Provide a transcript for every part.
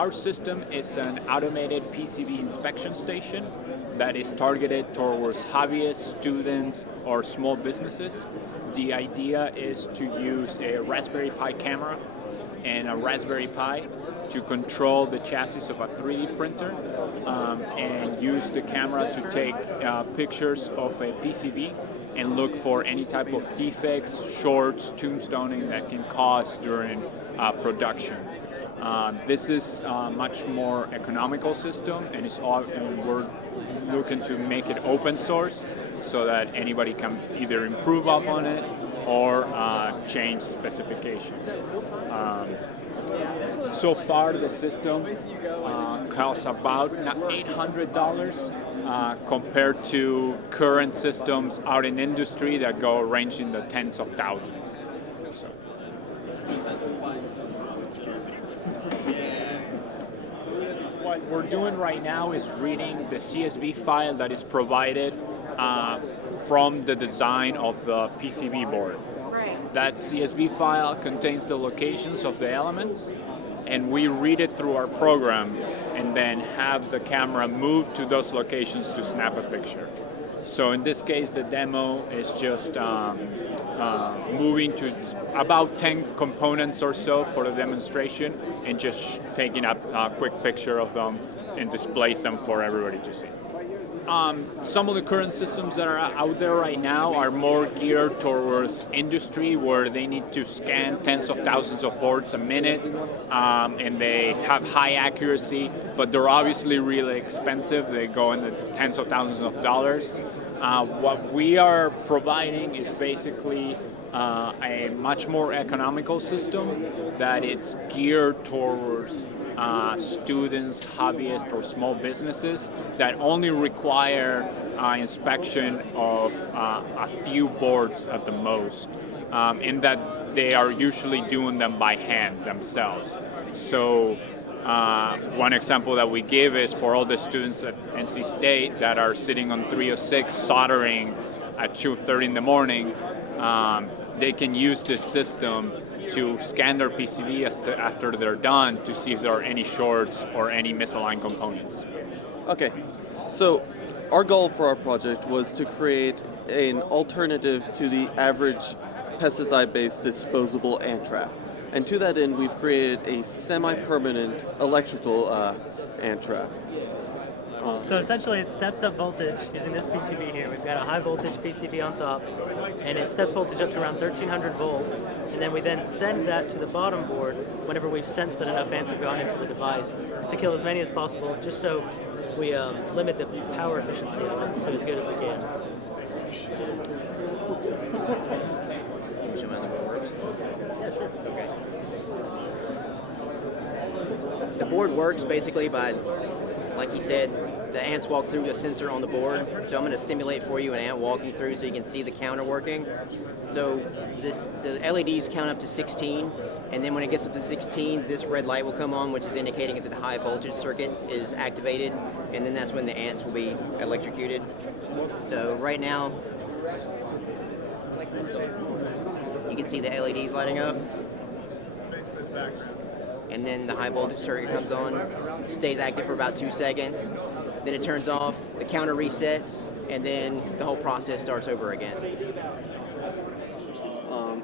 our system is an automated PCB inspection station that is targeted towards hobbyists, students, or small businesses. The idea is to use a Raspberry Pi camera and a Raspberry Pi to control the chassis of a 3D printer and use the camera to take pictures of a PCB and look for any type of defects, shorts, tombstoning that can cause during production. This is a much more economical system, and we're looking to make it open source so that anybody can either improve upon it or change specifications. So far, the system costs about $800 compared to current systems out in industry that go ranging the tens of thousands. So. What we're doing right now is reading the CSV file that is provided from the design of the PCB board. That CSV file contains the locations of the elements, and we read it through our program and then have the camera move to those locations to snap a picture. So in this case, the demo is just moving to about 10 components or so for the demonstration and just taking a quick picture of them and displays them for everybody to see. Some of the current systems that are out there right now are more geared towards industry, where they need to scan tens of thousands of boards a minute, and they have high accuracy, but they're obviously really expensive. They go in the tens of thousands of dollars. What we are providing is basically a much more economical system that it's geared towards students, hobbyists, or small businesses that only require inspection of a few boards at the most, and that they are usually doing them by hand themselves. So one example that we give is for all the students at NC State that are sitting on 306 soldering at 2:30 in the morning, they can use this system to scan their PCB after they're done to see if there are any shorts or any misaligned components. Okay, so our goal for our project was to create an alternative to the average pesticide-based disposable ant trap. And to that end, we've created a semi-permanent electrical ant trap. So essentially it steps up voltage using this PCB here. We've got a high voltage PCB on top, and it steps voltage up to around 1300 volts, and then we then send that to the bottom board whenever we've sensed that enough ants have gone into the device to kill as many as possible, just so we limit the power efficiency of it to as good as we can. Okay. The board works basically by, like he said, the ants walk through a sensor on the board. So I'm going to simulate for you an ant walking through so you can see the counter working. So the LEDs count up to 16, and then when it gets up to 16, this red light will come on, which is indicating that the high voltage circuit is activated, and then that's when the ants will be electrocuted. So right now, you can see the LEDs lighting up. And then the high voltage circuit comes on, stays active for about 2 seconds, then it turns off, the counter resets, and then the whole process starts over again.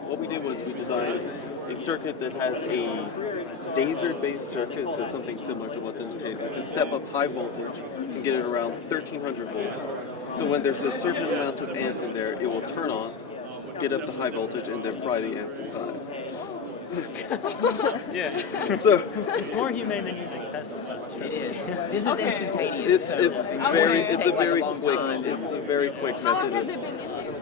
What we did was we designed a circuit that has a daser-based circuit, so something similar to what's in a taser, to step up high voltage and get it around 1300 volts. So when there's a certain amount of ants in there, it will turn on, get up the high voltage, and then fry the ants inside. Yeah. So it's more humane than using pesticides. It is. This is instantaneous. It's a very quick How long method. has it been in there?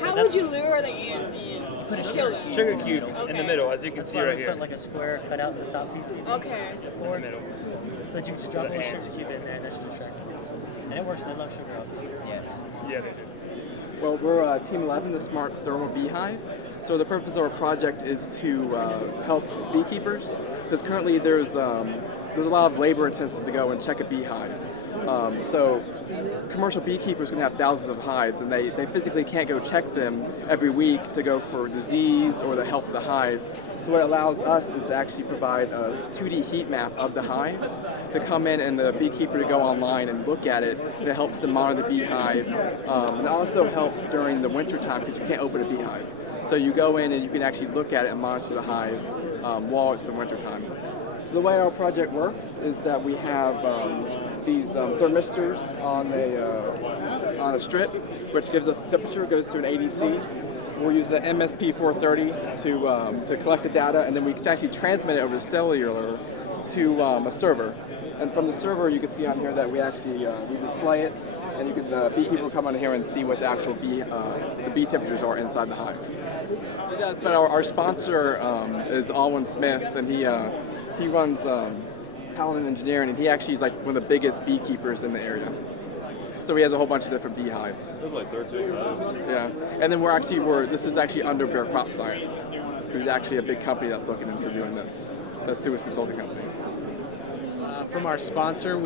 How would you lure the ants in? Put a Sugar cube in the middle, as you can That's see why right we here. put like a square cut out in the top PCB. Okay. Or, In the middle. so that you can just drop a little sugar cube in there and that should attract them. And it works. They love sugar, obviously. Yes. Yeah, they do. Well, we're Team 11, the Smart Thermal Beehive. So the purpose of our project is to help beekeepers, because currently there's a lot of labor intensive to go and check a beehive. So commercial beekeepers can have thousands of hives, and they physically can't go check them every week to go for disease or the health of the hive. So what it allows us is to actually provide a 2D heat map of the hive to come in and the beekeeper to go online and look at it, and it helps to monitor the beehive. And it also helps during the winter time because you can't open a beehive. So you go in and you can actually look at it and monitor the hive while it's the winter time. So the way our project works is that we have these thermistors on a strip, which gives us temperature, goes to an ADC. We'll use the MSP 430 to collect the data, and then we can actually transmit it over the cellular to a server. And from the server, you can see on here that we actually we display it, and the beekeeper will come on here and see what the actual the bee temperatures are inside the hive. But our sponsor is Alwyn Smith, and he runs Paladin Engineering, and he actually is like one of the biggest beekeepers in the area. So he has a whole bunch of different beehives. There's like 13 hives. Yeah, and then this is actually under Bear Crop Science, who's actually a big company that's looking into doing this. That's through his consulting company. From our sponsor,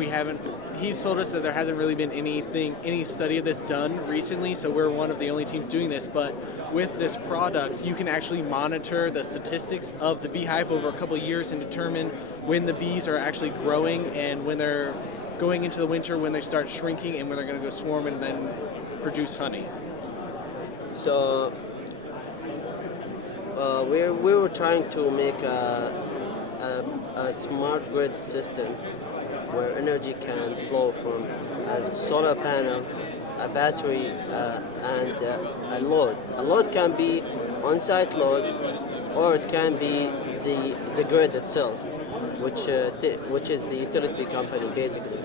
he's told us that there hasn't really been any study of this done recently, so we're one of the only teams doing this. But with this product, you can actually monitor the statistics of the beehive over a couple of years and determine when the bees are actually growing and when they're going into the winter, when they start shrinking, and when they're going to go swarm and then produce honey. So we were trying to make a smart grid system where energy can flow from a solar panel, a battery, and a load. A load can be on-site load, or it can be the grid itself, which is the utility company basically.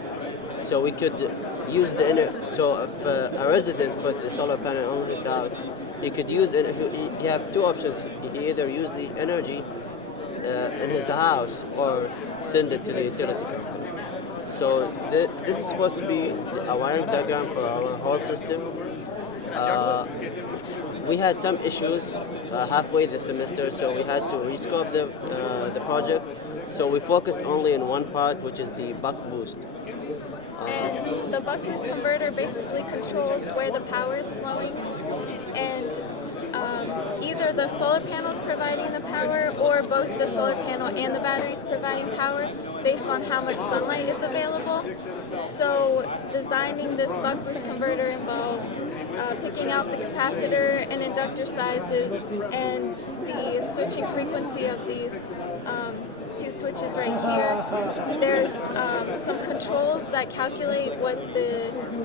So we could use the so if a resident put the solar panel on his house, he could use it. He have two options. He either use the energy in his house or send it to the utility company. So this is supposed to be a wiring diagram for our whole system. We had some issues halfway the semester, so we had to rescope the project. So we focused only in one part, which is the buck boost. And the buck boost converter basically controls where the power is flowing, and either the solar panel is providing the power or both the solar panel and the battery is providing power based on how much sunlight is available. So designing this buck boost converter involves picking out the capacitor and inductor sizes and the switching frequency of these two switches right here. There's some controls that calculate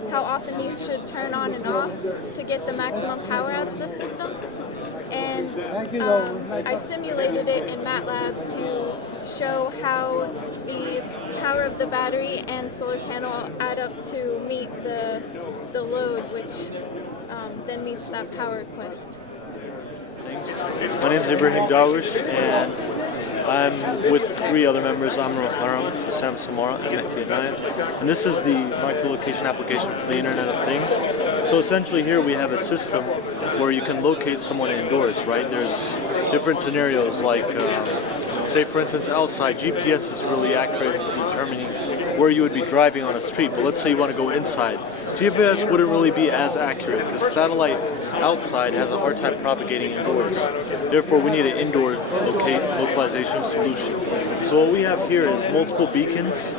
how often these should turn on and off to get the maximum power out of the system. And I simulated it in MATLAB to show how the power of the battery and solar panel add up to meet the load, which then meets that power request. Thanks. My name is Ibrahim Darwish, and I'm with three other members, Amr Haram, Sam Samara, and Mehdi Anayat. And this is the microlocation application for the Internet of Things. So essentially here we have a system where you can locate someone indoors, right? There's different scenarios like, say for instance outside, GPS is really accurate in determining where you would be driving on a street, but let's say you want to go inside. GPS wouldn't really be as accurate because satellite outside has a hard time propagating indoors. Therefore, we need an indoor localization solution. So what we have here is multiple beacons,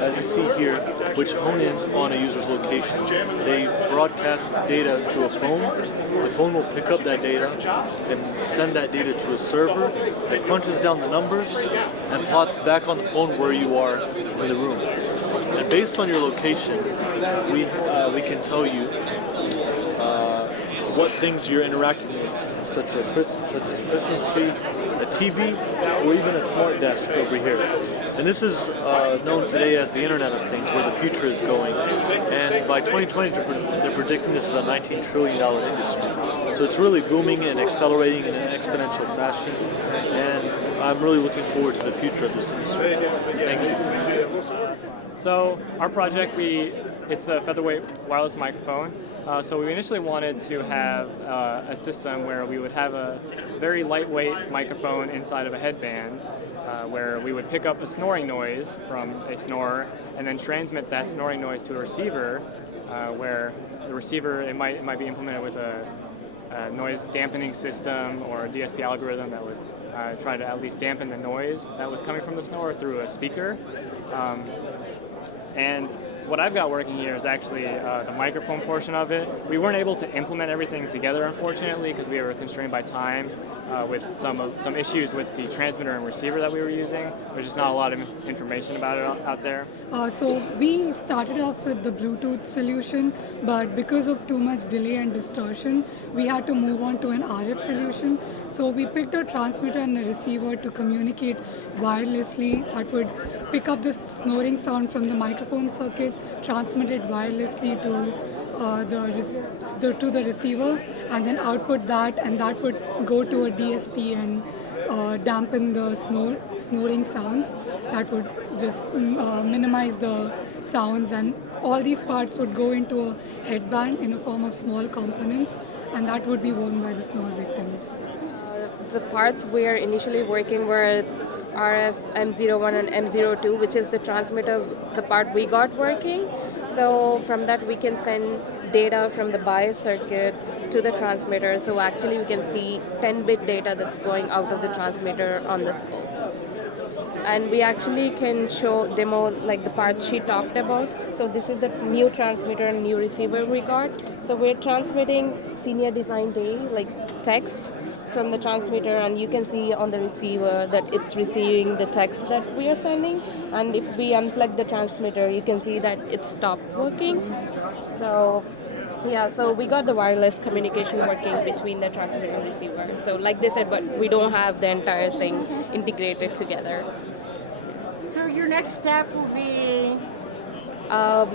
as you see here, which hone in on a user's location. They broadcast data to a phone. The phone will pick up that data and send that data to a server that crunches down the numbers and plots back on the phone where you are in the room. And based on your location, we can tell you what things you're interacting with, such as a Christmas tree, a TV, or even a smart desk over here. And this is known today as the Internet of Things, where the future is going. And by 2020, they're predicting this is a $19 trillion industry. So it's really booming and accelerating in an exponential fashion. And I'm really looking forward to the future of this industry. Thank you. So our project, it's the Featherweight wireless microphone. So we initially wanted to have a system where we would have a very lightweight microphone inside of a headband where we would pick up a snoring noise from a snorer and then transmit that snoring noise to a receiver where the receiver, it might be implemented with a noise dampening system or a DSP algorithm that would try to at least dampen the noise that was coming from the snore through a speaker. And what I've got working here is actually the microphone portion of it. We weren't able to implement everything together, unfortunately, because we were constrained by time with some issues with the transmitter and receiver that we were using. There's just not a lot of information about it out there. So we started off with the Bluetooth solution, but because of too much delay and distortion, we had to move on to an RF solution. So we picked a transmitter and a receiver to communicate wirelessly that would pick up the snoring sound from the microphone circuit, transmit it wirelessly to the receiver, and then output that, and that would go to a DSP and dampen the snoring sounds. That would just minimize the sounds, and all these parts would go into a headband in a form of small components, and that would be worn by the snore victim. The parts we are initially working were RF M01 and M02, which is the transmitter, the part we got working. So from that we can send data from the bias circuit to the transmitter. So actually we can see 10-bit data that's going out of the transmitter on the scope. And we actually can demo like the parts she talked about. So this is a new transmitter and new receiver we got. So we're transmitting Senior Design Day, like text from the transmitter, and you can see on the receiver that it's receiving the text that we are sending. And if we unplug the transmitter, you can see that it stopped working. So yeah, so we got the wireless communication working between the transmitter and receiver. So like they said, but we don't have the entire thing integrated together. So your next step will be?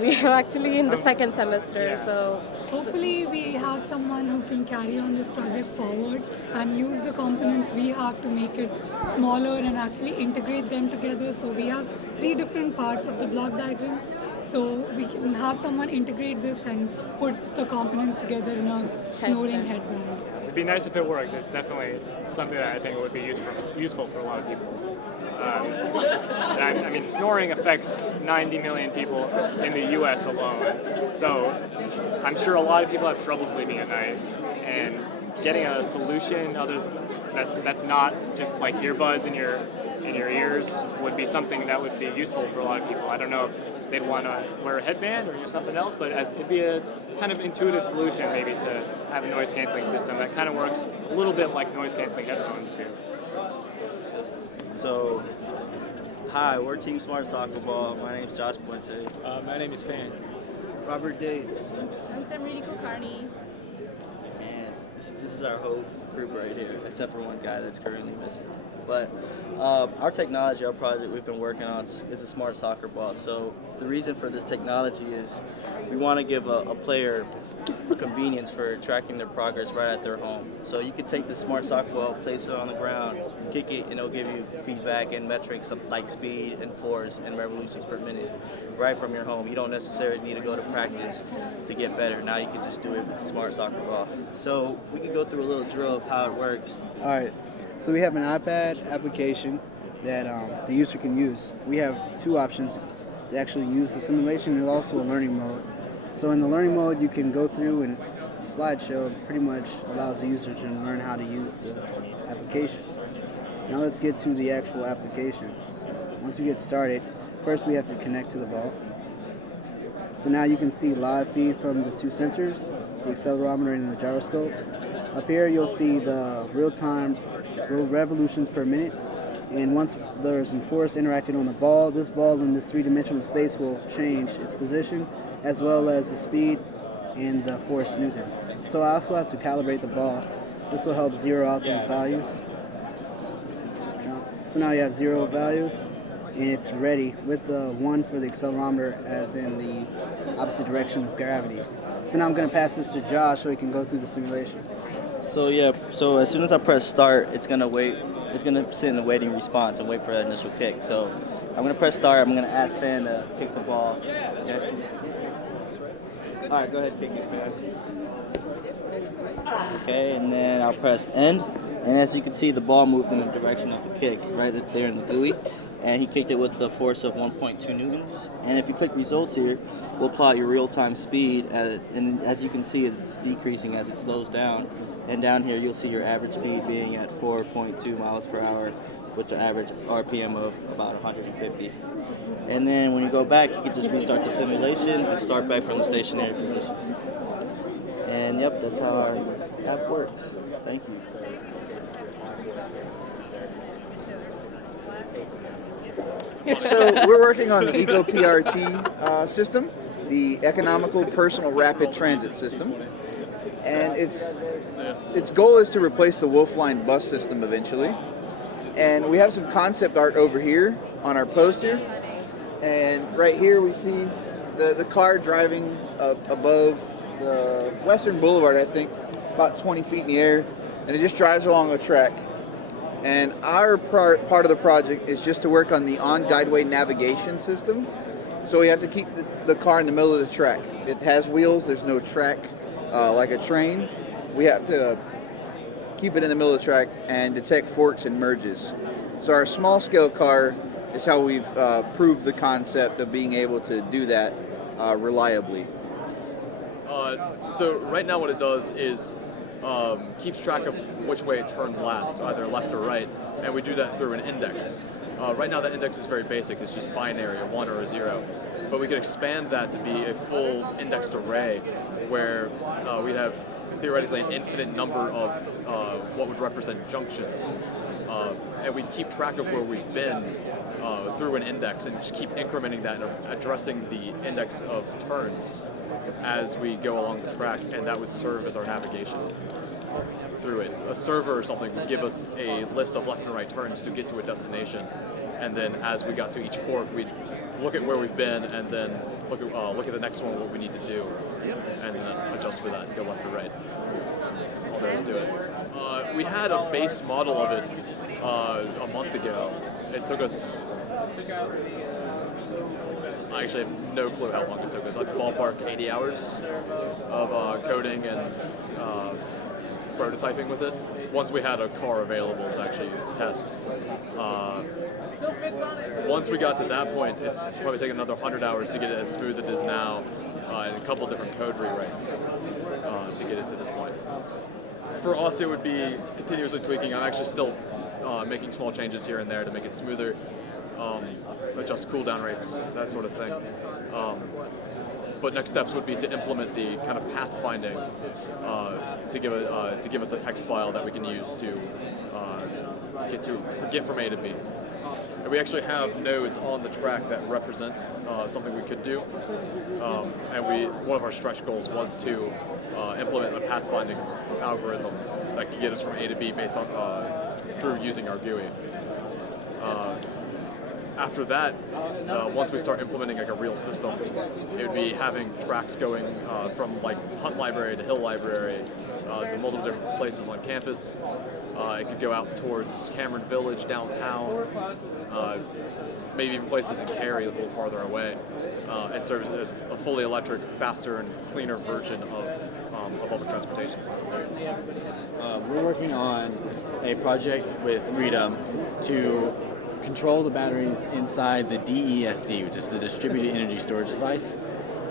We are actually in the second semester, so hopefully we have someone who can carry on this project forward and use the components we have to make it smaller and actually integrate them together. So we have 3 different parts of the block diagram. So we can have someone integrate this and put the components together in a snoring headband. It'd be nice if it worked. It's definitely something that I think would be useful for a lot of people. I mean, snoring affects 90 million people in the U.S. alone. So I'm sure a lot of people have trouble sleeping at night, and getting a solution that's not just like earbuds in your ears would be something that would be useful for a lot of people. I don't know if they'd want to wear a headband or use something else, but it'd be a kind of intuitive solution maybe to have a noise canceling system that kind of works a little bit like noise canceling headphones do. So, hi, we're Team Smart Soccer Ball. My name is Josh Puente. My name is Fan. Robert Dates. I'm Samriti Kulkarni. And this is our whole group right here, except for one guy that's currently missing. But our technology, our project we've been working on is a smart soccer ball. So the reason for this technology is we want to give a player a convenience for tracking their progress right at their home. So you could take the smart soccer ball, place it on the ground, kick it, and it'll give you feedback and metrics like speed and force and revolutions per minute right from your home. You don't necessarily need to go to practice to get better. Now you can just do it with the smart soccer ball. So we could go through a little drill of how it works. All right. So we have an iPad application that the user can use. We have 2 options. They actually use the simulation and also a learning mode. So in the learning mode, you can go through and slideshow pretty much allows the user to learn how to use the application. Now let's get to the actual application. So once you get started, first we have to connect to the ball. So now you can see live feed from the 2 sensors, the accelerometer and the gyroscope. Up here you'll see the real-time revolutions per minute. And once there's some force interacted on the ball, this ball in this 3-dimensional space will change its position as well as the speed and the force newtons. So I also have to calibrate the ball. This will help zero out these values. So now you have 0 values and it's ready with the 1 for the accelerometer as in the opposite direction of gravity. So now I'm going to pass this to Josh so he can go through the simulation. So as soon as I press start, it's gonna wait. It's gonna sit in the waiting response and wait for that initial kick. So I'm gonna press start. I'm gonna ask Fan to kick the ball. Okay. All right, go ahead, kick it, Fan. Okay, and then I'll press end. And as you can see, the ball moved in the direction of the kick, right there in the GUI. and he kicked it with the force of 1.2 newtons. And if you click results here, we'll plot your real-time speed, and as you can see, it's decreasing as it slows down. And down here, you'll see your average speed being at 4.2 miles per hour, with the average RPM of about 150. And then when you go back, you can just restart the simulation and start back from the stationary position. And yep, that's how our app works. Thank you. So we're working on the EcoPRT system, the Economical Personal Rapid Transit System, and its goal is to replace the Wolfline bus system eventually. And we have some concept art over here on our poster, and right here we see the car driving up above the Western Boulevard, I think, about 20 feet in the air, and it just drives along a track. And our part of the project is just to work on the on-guideway navigation system. So we have to keep the car in the middle of the track. It has wheels, there's no track like a train. We have to keep it in the middle of the track and detect forks and merges. So our small-scale car is how we've proved the concept of being able to do that reliably. So right now what it does is keeps track of which way it turned last, either left or right, and we do that through an index. Right now that index is very basic, it's just binary, a 1 or a 0, but we could expand that to be a full indexed array where we have theoretically an infinite number of what would represent junctions, and we keep track of where we've been through an index and just keep incrementing that and addressing the index of turns as we go along the track, and that would serve as our navigation through it. A server or something would give us a list of left and right turns to get to a destination, and then as we got to each fork, we'd look at where we've been and then look at the next one, what we need to do, and then adjust for that and go left or right. That's all there is to it. We had a base model of it a month ago. It took us, I actually have no clue how long it took us. I'd ballpark 80 hours of coding and prototyping with it. Once we had a car available to actually test. Once we got to that point, it's probably taken another 100 hours to get it as smooth as it is now, and a couple different code rewrites to get it to this point. For us, it would be continuously tweaking. I'm actually still making small changes here and there to make it smoother, adjust cooldown rates, that sort of thing. But next steps would be to implement the kind of pathfinding to give us a text file that we can use to get from A to B. And we actually have nodes on the track that represent something we could do. And one of our stretch goals was to implement a pathfinding algorithm that could get us from A to B based on through using our GUI. After that, once we start implementing like a real system, it would be having tracks going from like Hunt Library to Hill Library to multiple different places on campus. It could go out towards Cameron Village, downtown, maybe even places in Cary a little farther away, and serve as a fully electric, faster, and cleaner version of a public transportation system. We're working on a project with Freedom to control the batteries inside the DESD, which is the Distributed Energy Storage Device.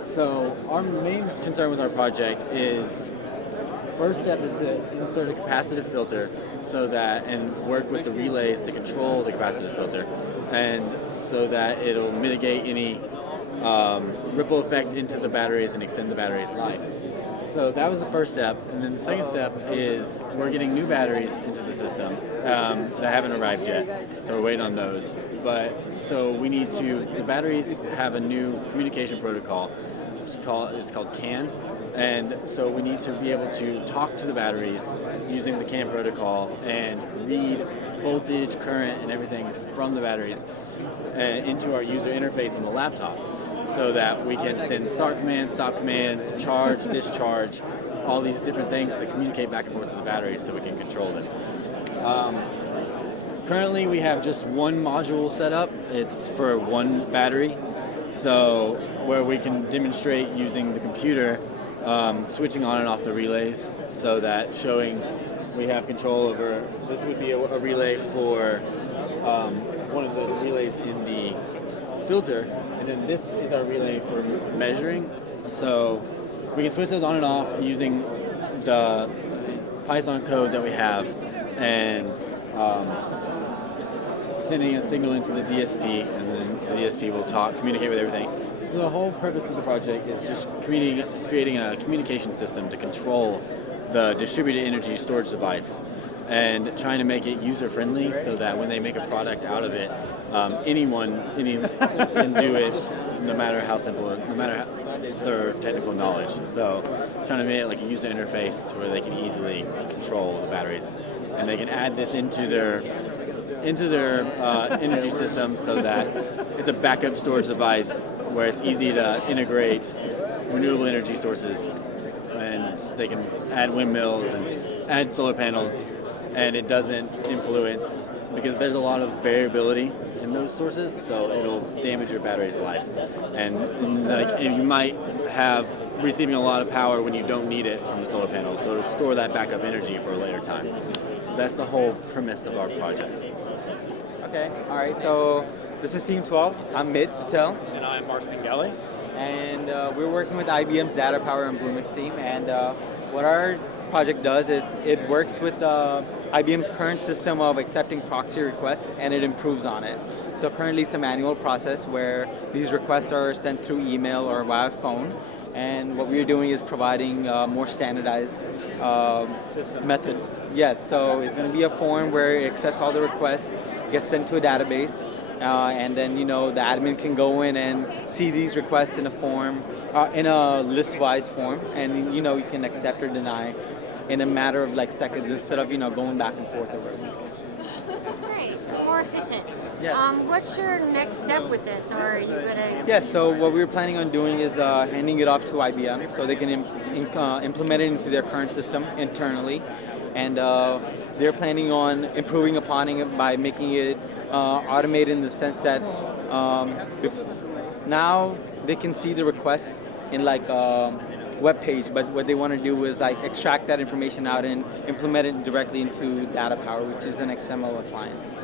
So our main concern with our project is, first step is to insert a capacitive filter and work with the relays to control the capacitive filter, and so that it'll mitigate any ripple effect into the batteries and extend the battery's life. So that was the first step, and then the second step is we're getting new batteries into the system that haven't arrived yet, so we're waiting on those. So we need the batteries have a new communication protocol, it's called CAN, and so we need to be able to talk to the batteries using the CAN protocol and read voltage, current, and everything from the batteries into our user interface on the laptop, so that we can send start commands, stop commands, charge, discharge, all these different things that communicate back and forth to the batteries so we can control it. Currently we have just one module set up. It's for one battery, so where we can demonstrate using the computer switching on and off the relays, so that showing we have control over, this would be a relay for one of the relays in the filter, and then this is our relay for measuring. So we can switch those on and off using the Python code that we have, and sending a signal into the DSP, and then the DSP will communicate with everything. So the whole purpose of the project is just creating a communication system to control the distributed energy storage device, and trying to make it user-friendly so that when they make a product out of it, anyone can do it, no matter how simple, no matter their technical knowledge. So trying to make it like a user interface where they can easily control the batteries, and they can add this into their energy system so that it's a backup storage device where it's easy to integrate renewable energy sources, and they can add windmills and add solar panels, and it doesn't influence, because there's a lot of variability in those sources, so it'll damage your battery's life. And like, you might have receiving a lot of power when you don't need it from the solar panel, so it'll store that backup energy for a later time. So that's the whole premise of our project. Okay, all right, so this is Team 12. I'm Mid Patel. And I'm Mark Pengelly. And we're working with IBM's Data Power and Bluemix team. And what our project does is it works with IBM's current system of accepting proxy requests, and it improves on it. So currently it's a manual process where these requests are sent through email or via phone. And what we're doing is providing a more standardized method. Yes, so it's going to be a form where it accepts all the requests, gets sent to a database, and then the admin can go in and see these requests in a form, in a list-wise form, and you can accept or deny in a matter of like seconds instead of going back and forth over a week. Great, so more efficient. Yes. What's your next step with this? Or are you gonna? Yeah, so what we're planning on doing is handing it off to IBM so they can implement it into their current system internally, and they're planning on improving upon it by making it automated in the sense that now they can see the requests in like web page, but what they want to do is like extract that information out and implement it directly into Data Power, which is an XML appliance.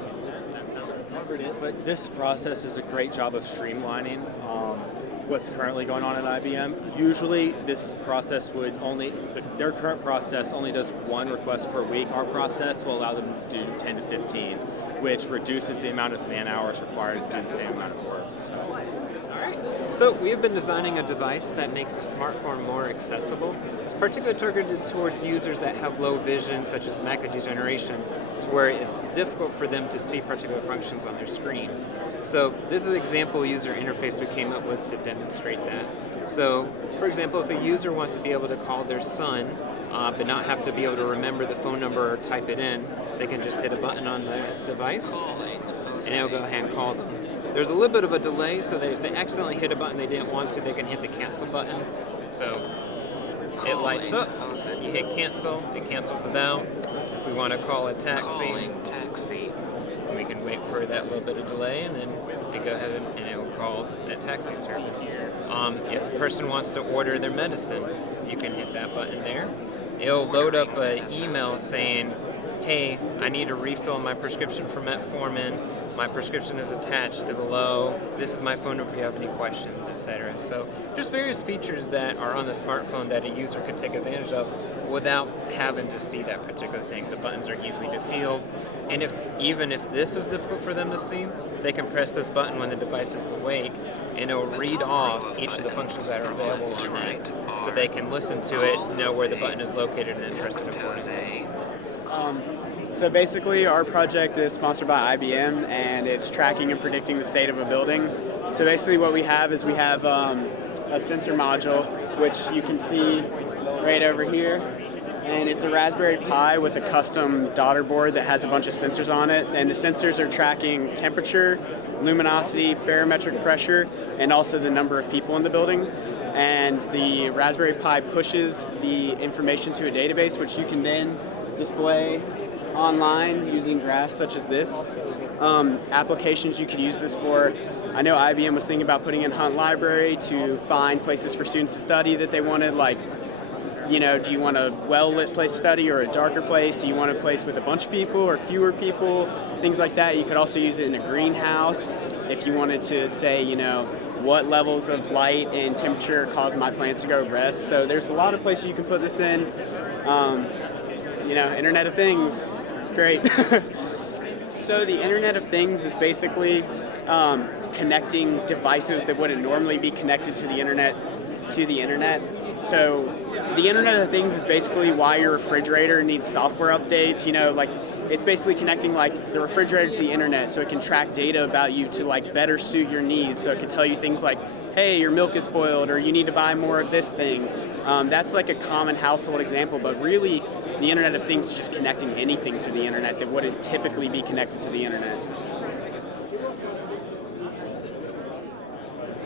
But this process is a great job of streamlining what's currently going on at IBM. Usually this process their current process only does one request per week. Our process will allow them to do 10 to 15, which reduces the amount of man hours required to do the same amount of work. So we've been designing a device that makes a smartphone more accessible. It's particularly targeted towards users that have low vision, such as macular degeneration, to where it's difficult for them to see particular functions on their screen. So this is an example user interface we came up with to demonstrate that. So, for example, if a user wants to be able to call their son, but not have to be able to remember the phone number or type it in, they can just hit a button on the device, and it'll go ahead and call them. There's a little bit of a delay, so that if they accidentally hit a button they didn't want to, they can hit the cancel button. So it lights up, you hit cancel, it cancels it out. If we want to call a taxi, we can wait for that little bit of delay, and then they go ahead and it will call that taxi service. If a person wants to order their medicine, you can hit that button there. It'll load up an email saying, hey, I need to refill my prescription for metformin. My prescription is attached below. This is my phone number if you have any questions, etc. So there's various features that are on the smartphone that a user could take advantage of without having to see that particular thing. The buttons are easy to feel, and even if this is difficult for them to see, they can press this button when the device is awake, and it will read off each of the functions that are available on that, so they can listen to it, know where the button is located, and then press it accordingly. So basically our project is sponsored by IBM, and it's tracking and predicting the state of a building. So basically what we have is a sensor module, which you can see right over here. And it's a Raspberry Pi with a custom daughter board that has a bunch of sensors on it. And the sensors are tracking temperature, luminosity, barometric pressure, and also the number of people in the building. And the Raspberry Pi pushes the information to a database, which you can then display online using graphs such as this. Applications you could use this for. I know IBM was thinking about putting in Hunt Library to find places for students to study that they wanted, like do you want a well-lit place to study or a darker place? Do you want a place with a bunch of people or fewer people? Things like that. You could also use it in a greenhouse if you wanted to say, what levels of light and temperature cause my plants to go rest. So there's a lot of places you can put this in. Internet of Things, it's great. So the Internet of Things is basically connecting devices that wouldn't normally be connected to the internet. So the Internet of Things is basically why your refrigerator needs software updates. It's basically connecting the refrigerator to the internet so it can track data about you to better suit your needs. So it can tell you things like, hey, your milk is spoiled, or you need to buy more of this thing. That's a common household example, but really the Internet of Things is just connecting anything to the internet that wouldn't typically be connected to the internet.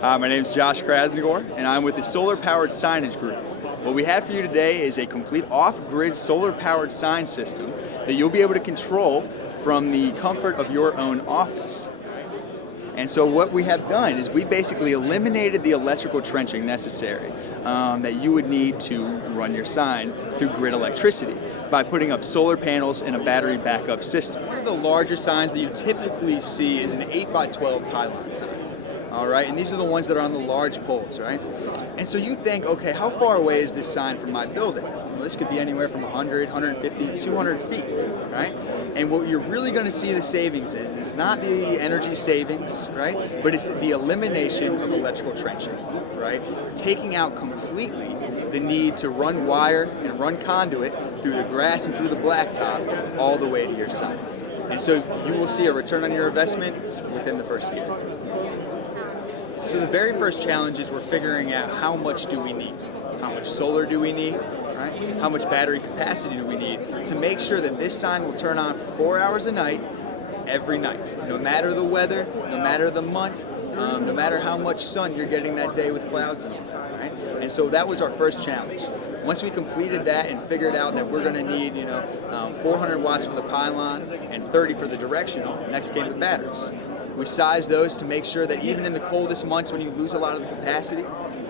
Hi, my name is Josh Krasnogor, and I'm with the Solar Powered Signage Group. What we have for you today is a complete off-grid solar-powered sign system that you'll be able to control from the comfort of your own office. And so what we have done is we basically eliminated the electrical trenching necessary that you would need to run your sign through grid electricity by putting up solar panels and a battery backup system. One of the larger signs that you typically see is an 8x12 pylon sign. All right, and these are the ones that are on the large poles, right? And so you think, okay, how far away is this sign from my building? Well, this could be anywhere from 100, 150, 200 feet, right? And what you're really going to see the savings in is not the energy savings, right? But it's the elimination of electrical trenching, right? Taking out completely the need to run wire and run conduit through the grass and through the blacktop all the way to your sign. And so you will see a return on your investment within the first year. So the very first challenge is we're figuring out how much do we need? How much solar do we need? Right? How much battery capacity do we need to make sure that this sign will turn on for 4 hours a night, every night, no matter the weather, no matter the month, no matter how much sun you're getting that day with clouds and all that, right? And so that was our first challenge. Once we completed that and figured out that we're going to need, 400 watts for the pylon and 30 for the directional, next came the batteries. We sized those to make sure that even in the coldest months when you lose a lot of the capacity,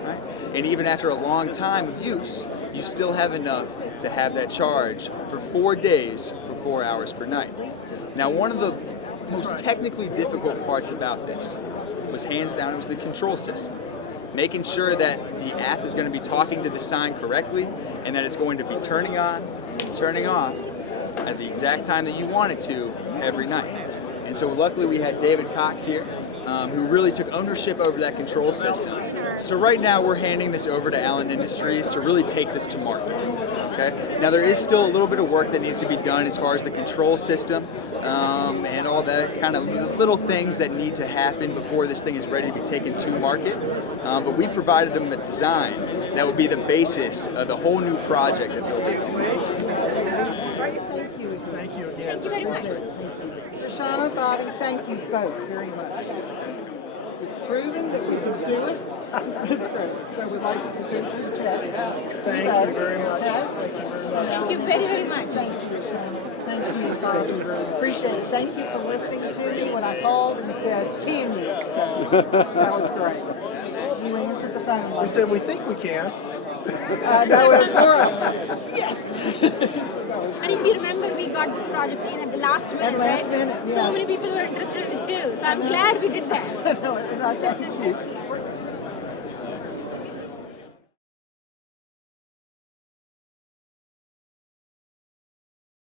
right, and even after a long time of use, you still have enough to have that charge for 4 days for 4 hours per night. Now, one of the most technically difficult parts about this was hands down, it was the control system. Making sure that the app is going to be talking to the sign correctly and that it's going to be turning on and turning off at the exact time that you want it to every night. And so luckily we had David Cox here, who really took ownership over that control system. So right now we're handing this over to Allen Industries to really take this to market. Okay? Now there is still a little bit of work that needs to be done as far as the control system and all that kind of little things that need to happen before this thing is ready to be taken to market. But we provided them a design that will be the basis of the whole new project that they'll be going into. Thank you. Thank you again. Thank you very much. Shauna, Bobby, thank you both very much. We've proven that we can do it. It's great. So we'd like to present this check. Thank you very much. Thank you very, very much. Thank you, Shauna. Thank you, Bobby. Appreciate it. Thank you for listening to me when I called and said, can you? So that was great. You answered the phone. We said we think we can. No, it was more of yes. And if you remember, we got this project in at the last minute. At the last right? minute, yes. So many people were interested in it too. So I'm glad we did that. No, thank you.